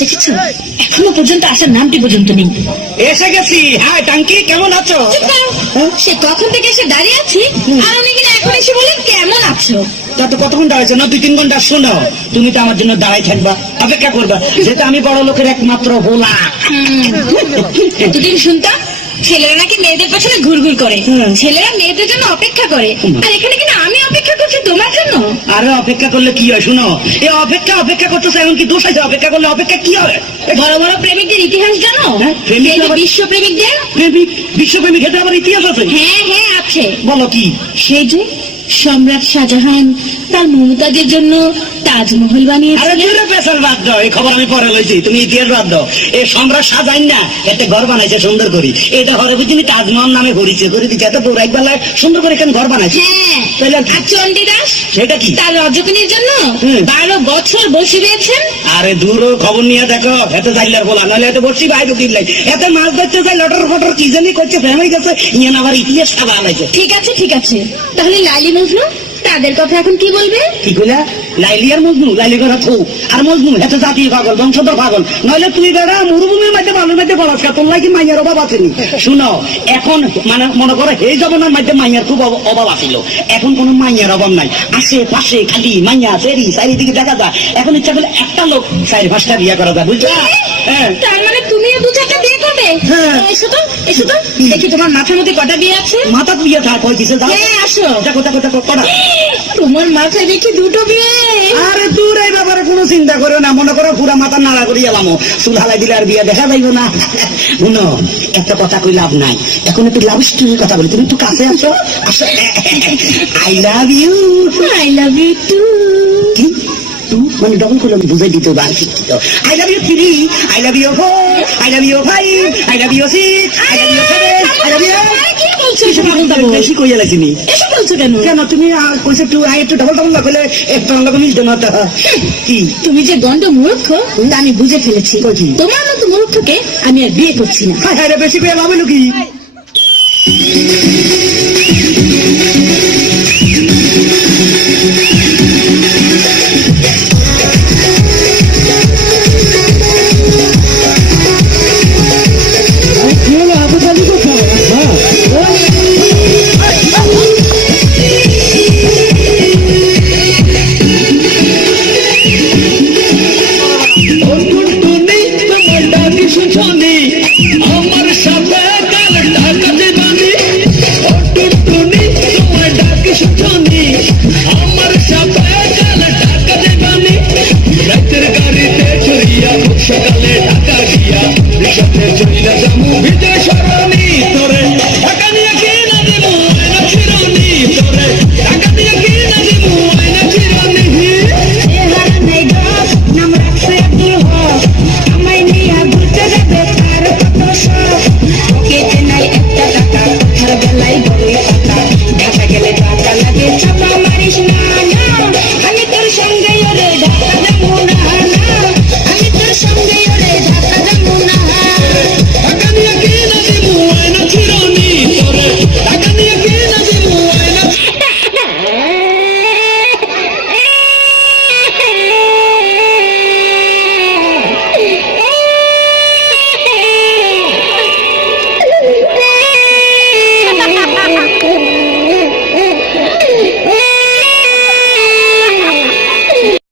দেখেছ এখনও পর্যন্ত আসার নামটি পর্যন্ত নেই। এসে গেছি। হ্যাঁ টাঙ্কি কেমন আছো। হ্যাঁ? সে কখন থেকে এসে দাঁড়িয়ে আছি? আর উনি কিনা এখন এসে বলেন কেমন আছো? তা তো কতক্ষণ দাঁড়াইছো? না দুই তিন ঘণ্টা? শোনো তুমি তো আমার জন্য দাঁড়াই থাকবা অপেক্ষা করবা। যেটা আমি বড় লোকের একমাত্র হোলা এতদিন শুনতাম ছেলেরা নাকি মেয়েদের পেছনে ঘুরঘুর করে। ছেলেরা মেয়েদের জন্য অপেক্ষা করে। আর এখানে আমি অপেক্ষা করছি তোমার জন্য। আরে অপেক্ষা করলে কি হয় শুনো? এই অপেক্ষা অপেক্ষা করতেছে এমন কি দোষ আছে? অপেক্ষা করলে অপেক্ষা কি হবে? বড় বড় প্রেমিকদের ইতিহাস জানো? হ্যাঁ, প্রেমিক বিশ্ব প্রেমিকদের প্রেমিক বিশ্বপ্রেমিক আমার আবার ইতিহাস আছে? হ্যাঁ হ্যাঁ আছে। বলো কি? সেই যে সম্রাট শাহজাহান তার মমতাজের জন্য তাজমহল এই খবর আমি পরে লইছি তুমি ইতিহাস বাদ দাও। এই সম্রাট সাজাইন না একটা ঘর বানাইছে সুন্দর করি। এটা ঘরে বুঝিনি তাজমহল নামে ঘুরিছে করে দিচ্ছে এত পৌরাইক বেলায় সুন্দর করে এখানে ঘর বানাইছে? হ্যাঁ চণ্ডীদাস সেটা কি? তার রজকিনীর জন্য বারো বছর বসে রয়েছেন। আরে দূর খবর নিয়ে দেখো এত জাইলার বলা নাহলে এত বসি ভাই ঢুকিল নাই। এত মাছ ধরতে যাই লটর ফটর কি জানি করছে ফেমাই গেছে ইয়ে আবার ইতিহাস খাবার ঠিক আছে ঠিক আছে। তাহলে লাইলি মজনু তাদের কথা এখন কি বলবে? কি কইলা? লাইলি আর মজনু লাইলি করে থু আর মজনু এত জাতীয় পাগল বংশধর পাগল নইলে তুই বেড়া মরুভূমির মধ্যে বালুর মধ্যে বলাস তোর লাগি মাইয়ার অভাব আসেনি শুনো এখন মানে মনে করো এই জমানার মধ্যে মাইয়ার খুব অভাব আছিল এখন কোনো মাইয়ার অভাব নাই আশে পাশে খালি মাইয়া সেরি চারিদিকে দেখা যায় এখন ইচ্ছা করলে একটা লোক চারি পাঁচটা বিয়ে করা যায় বুঝলা হ্যাঁ তার মানে চারটা বিয়ে করবে হ্যাঁ। এসো তো এসো তো দেখি তোমার মাথার মধ্যে কটা বিয়ে আছে মাথা বিয়ে থাক যাও হ্যাঁ আসো দেখো দেখো দেখো কটা তোমার মাথায় দেখি দুটো বিয়ে আরে দূর এই ব্যাপারে কোনো চিন্তা করো না। মনে করো পুরা মাথা নাড়া করি এলাম। হালাই দিলে আর বিয়ে দেখা যাইব না। শুনো একটা কথা কই লাভ নাই। এখন একটু লাভ স্টোরির কথা বলি। তুমি একটু কাছে আসো। আসো I love you I love you two মানে ডবল করে আমি বুঝাই দিতে হবে। শিক্ষিত I love you three I love you four I love you five I love you six I love you seven I love you কি বলছো? এসব আবল বেশি কইয়া এসব বলছো কেন? কেন? তুমি কইছো টু আই একটু ডবল ডবল একটু লাগে মিলতে না তা কি? তুমি যে গন্ড মূর্খ তা আমি বুঝে ফেলেছি। কি? তোমার মতো মূর্খকে আমি আর বিয়ে করছি না। বেশি করে লাভ হলো কি?